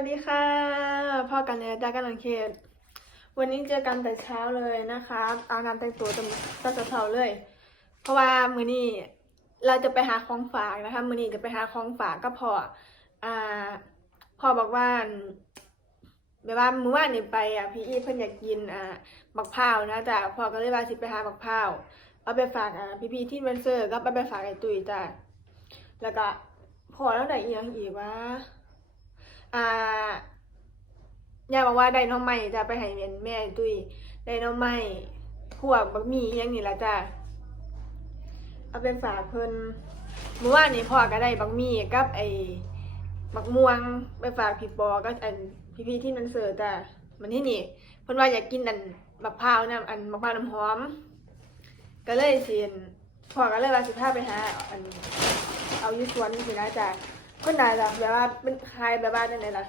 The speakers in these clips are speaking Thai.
วัสดีค่ะพ่อกันเลยจากันหลังเขตวันนี้เจอกันแต่เช้าเลยนะคะเอาน้ำแต่งตัวตั้งแต่เช้าเลย เพราะว่ามือนี้เราจะไปหาของฝากนะคะ มือนี้จะไปหาของฝากก็พออ่าพ่อบอกว่าแบบว่ามื้อวานนี่ไปอะพี่อีเพิ่นอยากกินอ่าบักพร้าวนะจ้ะพ่อก็เลยว่าสิไปหาบักพร้าวเอาไปฝากอ่าพี่ๆที่เวนเซอร์ก็เอาไปฝากไอ้ตุ้ยจ้ะแล้วก็พอแล้วได้อีกอย่างอีกวะ อ่ายากบอกว่าไดโนอใหม่จะไปให้เรียนแม่ตุ้ยไดโนอใหม่พวกบักหมี่ยังนี่ละจ้ะเอาไปฝากเพิ่นเมื่อวานนี้พ่อก็ได้บักหมี่กับไอ้บักม่วงไปฝากพี่ปอก็อันพี่ๆที่นันเสิร์ตจ้ะมันที่นี่เพิ่นว่าอยากกินอันบักพร้าวน้ำอันบักพร้าวน้ำหอม ก็เลยสิอั่นพ่อก็เลยว่าสิพาไปหาอันเอาอยู่สวนสินะจ้ะ คนไหนล่ะแบบว่าเป็นขายแบบว่าจังไดล่ะ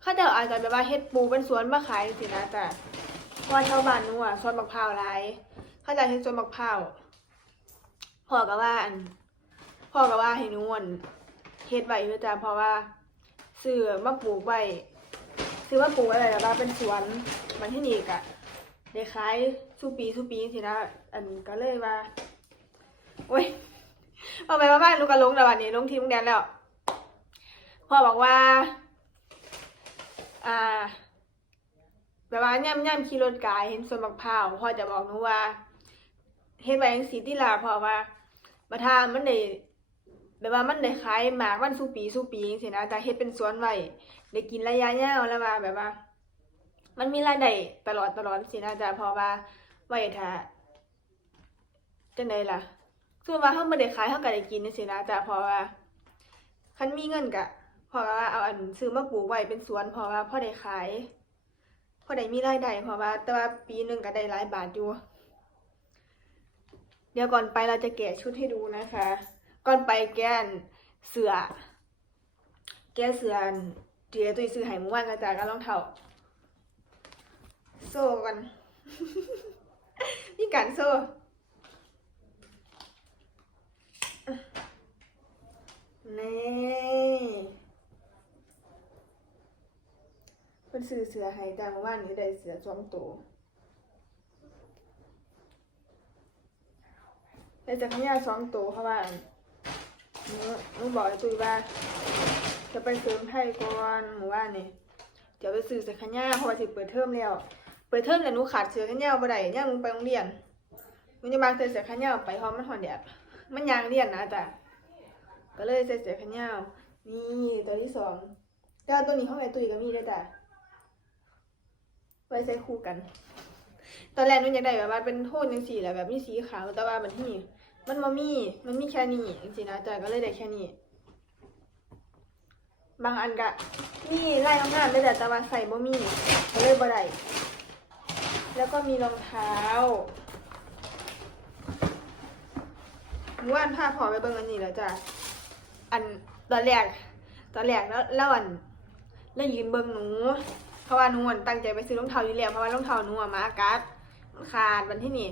เขาเจะอาจจะแบบว่าเฮ็ดปูเป็นสวนมาขายสินะแต่ว่าชาวบ้านนู้นอะสวนมะพร้าวหลายเขาจเฮ็ดสวนมะพร้าวพ่อก็ว่าอันพ่อก็ว่าให้นู่นเฮ็ดไว้เพื่อจ้ะเพราะว่าซื้อมาปลูกไว้ซื้อมาปลูกอะไว้แบบว่าเป็นสวนมันที่นี่กะได้ขายสู้ปีสู้ปีสินะอันก็เลยว่าโอ้ย เอาไปมาบ้านลูกกระลงแต่วันนี้ลงทีมแดนแล้วพ่อบอกว่า อ่า แบบว่าย่ำย่ำขี่รถกายเห็นสวนมะพร้าวพ่อจะบอกหนูว่าเฮ็ดไว้จังซี่ที่ลาพราะว่าบัทามันได้แบบว่ามันได้ขายหมากมันสู่ปีสู่ปีจังซี่นะแต่เฮ็ดเป็นสวนไว้ได้กินระยะยาวแล้วว่าแบบว่า มันมีรายได้ตลอดตลอดสินะจ๊ะพราะว่าไว้ถ้าจังไดล่ะ คือว่าเขาไม่ได้ขายเขาก็ได้กินนี่สินะจ้ะเพราะว่าคันมีเงินกะเพราะว่าเอาอันซื้อมาปลูกไว้เป็นสวนเพราะว่าพอได้ขายพอได้มีรายได้เพราะว่า แต่ว่าปีหนึ่งก็ได้หลายบาทอยู่ เดี๋ยวก่อนไปเราจะแกะชุดให้ดูนะคะ ก่อนไปแกนเสือแกะเสืออันเดี๋ยวตุยซื้อห้หมู่บ้านกระจายกันรองเท้าโซ่กัน มีการโซ่ นี่เป็นสื่อเสือให้แต่เมื่านี้ได้เสือสองตัวได้จากขยะสองตัวเพราะว่าหนูหนูบอกไอ้ตุ้ยว่า จะไปซื้อไพ่ก่อนหมู่บ้านี่เดี๋ยวไปซื้อเสือขยะเพราะว่าสิเปิดเทอมแล้วเปิดเทอมแล้วหนูขาดเสือขยะบ่ได้ย่างหนูไปโรงเรียนหนูจะมาเสือเสือขยะไปเพราะมันหอนแดดมันยางเรียนนะจ้ะ ก็เลยใส่เสื้อแขนยาวนี่ตัวที่สองแต่ว่าตัวนี้ห้องไอตุยก็มีด้วยจ้ะไว้ใส่คู่กัน ตอนแรกนุ่นอยากได้แบบว่าเป็นโทนยังสีแหละแบบมีสีขาวแต่ว่ามันที่มันมามีมันมีแค่นี้จริงๆนะจ้ะก็เลยได้แค่นี้บางอันก็มีไล่งามได้แต่แต่ว่าใส่บ่มีก็เลยบ่ได้แล้วก็มีรองเท้ามื่อวานพาพอไปเบิ่งอันนี้แล้วจ้ะ อันตอนแรกตอนแรกแล้วแล้วอันแล้วยืนเบิ่งหนู เพราะว่าหนูอันตั้งใจไปซื้อรองเท้าอยู่แล้วเพราะว่ารองเท้าหนูอะมากัดมันขาดวันที่นี่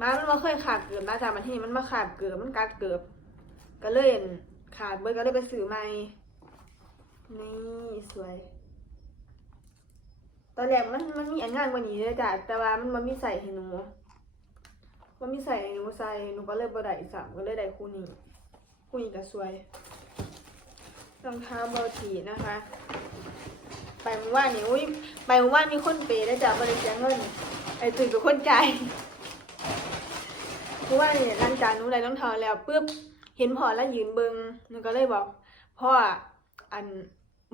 มามันมาเคยขาดเกือบนะจ๊ะวันที่นี่มันมาขาดเกือบมันกัดเกือบก็เลยอันขาดเบิดก็เลยไปซื้อใหม่นี่สวย ตอนแรกมันมันมีอันงานกว่านี้เลยจ้ะแต่ว่ามันมันมีใส่ให้หนูมันมีใส่ให้หนูใส่หนูก็เลยบ่ได้สามก็เลยได้คู่นี้ คู่นี้ก็สวยรองเท้าเบอร์ทีนะคะ ไปเมื่อวานนี่อุ้ยไปเมื่อวานมีคนเปย์ได้จ้ะบริจาคเงินไอ้ตื่นกับคนใจ่ายเมื่านนี่หลังจากนูได้รองเท้าแล้วปุ๊บเห็นพ่อแล้วยืนเบิงหนูก็เลยบอกพ่ออัน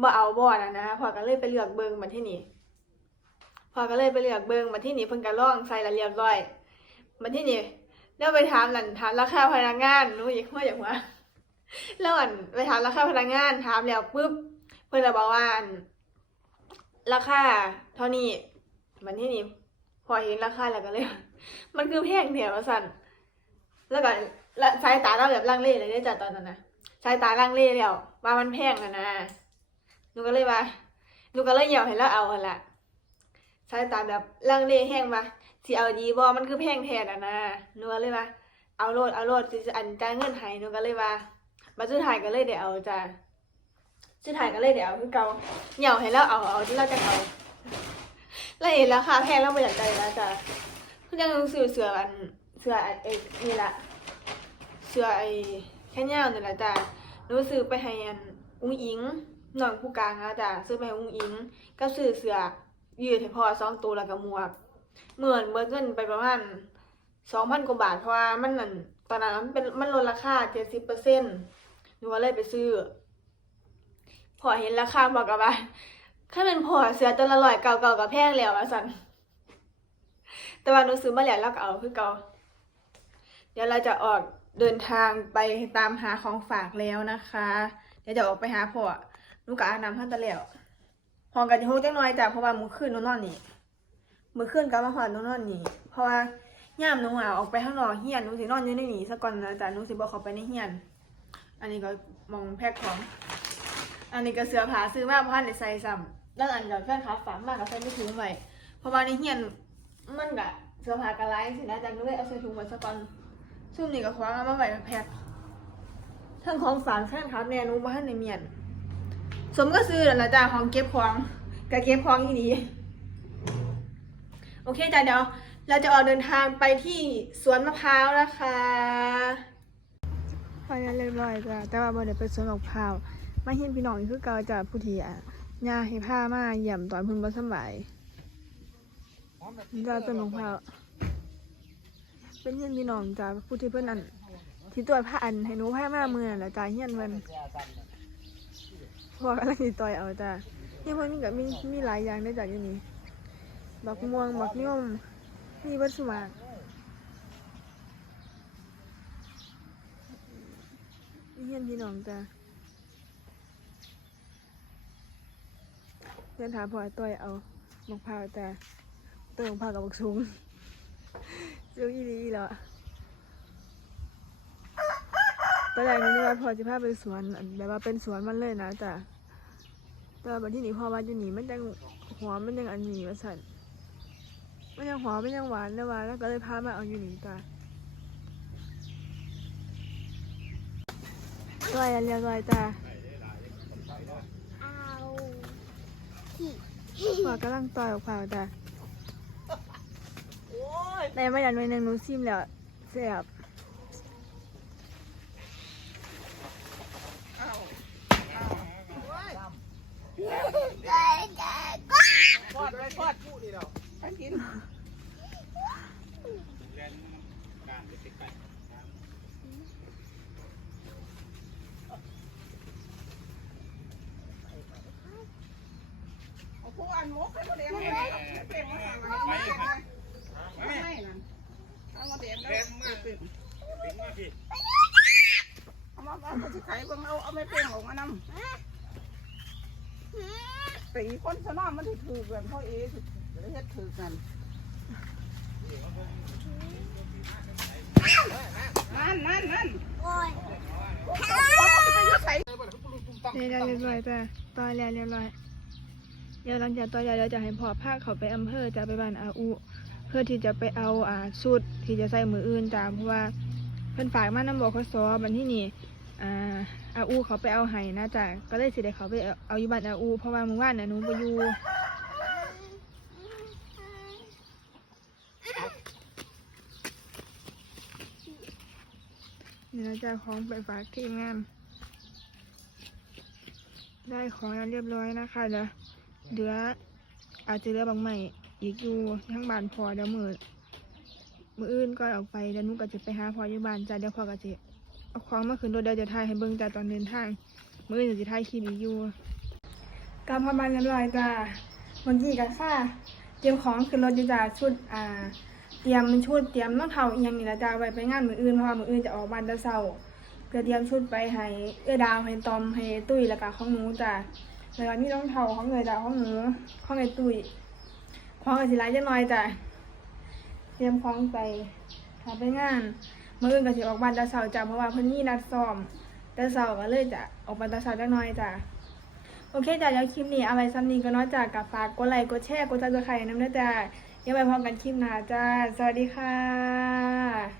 บ่เอาบ่นะนะพ่อก็เลยไปเลือกเบิงมาที่นี่พ่อก็เลยไปเลือกเบิงมาที่นี่เพิ่นก็ลองใส่ละเรียบร้อยมาที่นี่แล้วไปถามหลันถามราคาพนักงานหนูอยากว่าอยากว่า แล้วอันไปถามราคาพนักงานถามแล้วปุ๊บเพื่อนจะบอกว่าราคาเท่านี้มันที่นี่พอเห็นราคาแล้วก็เลย มันคือแพงแถวสั่นแล้วก็ละสายตาเราแบบลังเลเลยได้จากตอนนั้นนะสายตาลังเลแล้วว่ามันแพงนะนะหนูก็เลยว่าหนูก็เลยเหยียบให้แล้วเอาหันละสายตาแบบลังเลแห้งมาสิเอาดีบอมันคือแพงแทนอะนะหนูก็เลยว่าเอาโลดเอาโลดสิอันจ่ายเงินให้หนูก็เลยว่า มาสุดท้ายก็เลยได้เอาจ้ะสุดท้ายก็เลยเดี๋ยวคือเกาเหนียวให้แล้วเอาเอาที่เราจะเอาแล้วเห็นราคาแพงแล้วไม่อยากได้แล้วจ้ะเพิ่งจะลงซื้อเสืออันเสืออันเอ้ยนี่ละเสือไอ้แค่เนี้ยนี่แหละจ้ะหนูซื้อไปให้อันอุ้งอิงน้องผู้กลางนะจ้ะซื้อไปให้อุ้งอิงก็ซื้อเสือยืดให้พ่อสองตัวแล้วก็หมวกเหมือนเบิดเงินไปประมาณสองพันกว่าบาทเพราะว่ามันนั่นตอนนั้นมันเป็นมันลดราคาเจ็ดสิบเปอร์เซ็นต์ หนูก็เลยไปซื้อพอเห็นราคาบอกกับว่าถ้าเป็นพอเสือตัวละร้อยเก่าๆกับแพงแล้วอะสันแต่ว่าหนูซื้อมาแล้วแล้วก็เอาคือเก่าเดี๋ยวเราจะออกเดินทางไปตามหาของฝากแล้วนะคะ เดี๋ยวจะออกไปหาพ่อหนูกับอาน้ำท่านตะแล้วห้องกันจะโฮจังน้อยจ้ะเพราะว่ามือขึ้นหนูนอนนี่มือขึ้นกับมาหอดหนูนอนนี่ เพราะว่าย่ามหนูอะออกไปข้างนอกเฮียนหนูสินอนอยู่ในนี่ซะก่อนนะจ้ะหนูสิบอกเขาไปในเฮียน อันนี้ก็มองแพ็คของ อันนี้ก็เสื้อผ้าซื้อมาเพราะในได้ใส่ซ้ำแล้วอันกับแฟนคลับฝากมากกับใส่ไม่ถุงไว้เพราะว่าในเฮียนมันกะเสื้อผ้ากะไลสินะจังก็เลยเอาใส่ถุงไว้ซะก่อนซุ่มนี่ก็คว้างเอามาไว้แพ็คทั้งของฝากแฟนคลับแน่หนูบ่ทันในเมียน สมก็ซื้อแล้วล่ะจ้าของเก็บของกะเก็บของอีนีโอเคจ้ะเดี๋ยวเราจะออกเดินทางไปที่สวนมะพร้าวนะคะ พอแล้วเรียบร้อยจ้ะแต่ว่าบ่ได้ไปสวนมะพร้าวมาเห็นพี่น้องคือเก่าจากผู้ที่อะย่าให้ผ้ามาเยี่ยมตอนเพิ่นบ่สำบายจ้าต้นของพร้าวเป็นเห็นพี่น้องจ้าผู้ที่เพิ่นอันที่ตรวผ้าอันให้หนูผ้ามาเมื่อนั่นแหละจ้าเฮียนเพิ่นพอกำลังสิต่อยเอาจ้านี่เพิ่นก็มีมีหลายอย่างได้จากอยู่นี่บักม่วงบักย่อมมีเบัดสมาก นี่เห็นพี่น้องจ้าเพื่อนถามพอไอ้ต้อยเอามะพร้าวแต่ต้นมะพร้าวกับบักซุงซุงอีดีแล้วอตอนแรกนึกว่าพอจะพาไปสวนแบบว่าเป็นสวนมันเลยนะแต่แต่บัดที่นี่พอว่าอยู่นี่มันยังหัวมันยังอันนี้ว่าสั่นมันยังหัวมันยังหวานเลยว่าแล้วก็เลยพามาเอาอยู่นี่จ้ะ ต้อยอันเรียบร้อยจ้ะพอกำลังต่อยออกเผาจ้ะในไม่ยันไว้หนึ่งหนูซิมแล้วเสียบทอดไว้ทอดผู้นี่เราไปกินเอาผู้อันหมกให้ผู้เดียวให้เป็นมาสั่งอะไรไม่ไม่นั่น เอามาเดียวแล้วเป็นเอามาเอาไปไข่เบิ่งเอาเอาไม่เป็นออกมานำตีคนสนอมมันที่ถือกันพ่อเอ๋สิเฮ็ดถือกันนั่นนั่นนั่นเรียบร้อยเรียบร้อยจ้ะต่อยแล้วเรียบร้อย เดี๋ยวหลังจากต่อยแล้วเดี๋ยวจะให้พ่อพาเขาไปอำเภอจะไปบ้านอาอุ เพื่อที่จะไปเอาอ่าชุดที่จะใส่มืออื่นจ้ะเพราะว่าเพิ่นฝากมาน้ำบอกเขาซอบันที่นี่อ่าอาอูเขาไปเอาไห้นะจ้ะก็เลยสิได้เขาไปเอาอาอยู่บ้านอาอูเพราะว่ามื่อวานน่ะหนูไปอยู่นี่เราจะของไปฝากทีมงานได้ของแล้วเรียบร้อยนะคะเดี๋ยวเหลืออาจจะเหลือบางใหม่ อีกอยู่ทั้งบ้านพอเดี๋ยวมือมืออื่นก็ออกไปแล้วนุก็จะไปหาพออยู่บ้านจ้ะเดี๋ยวพอก็จะเอาของมาขึ้นรถเดี๋ยวจะถ่ายให้เบิ่งจ้ะตอนเดินทางมืออื่นจะถ่ายคลิปอีกอยู่กลับพอบ้านเรียบร้อยจ้ะเมื่อกี้กันค่ะเตรียมของขึ้นรถจ้ะชุดอ่าเตรียมชุดเตรียมรองเท้าอีหยังนี่ละจ้าไว้ไปงานมืออื่นเพราะว่ามืออื่นจะออกบ้านแต่เช้าเตรียมชุดไปให้เอื้อดาวให้ตอมให้ตุ้ยแล้วก็ของหนูจ้ะแล้วก็มีรองเท้าของเอื้อดาของหนูของไอ้ตุ้ย ของกับสิไลจะน้อยจ้ะเตรียมคล้องไปทำไปงานมืออื่นก็สิออกบ้านต่เช้าจ้ะเพราะว่าเพิ่นมีนัดซ้อมแต่เช้าก็เลยจะออกบ้านต่เช้าจะน้อยจ้ะโอเคจ้ะแล้วคลิปนี้เอาไว้ซ้ำนี้ก็น้อยจ้ะกับฝากกดไลค์กดแชร์กดซับสไครต์นำด้วยจ้ะยังไปพร้อมกันคลิปหน้าจ้าสวัสดีค่ะ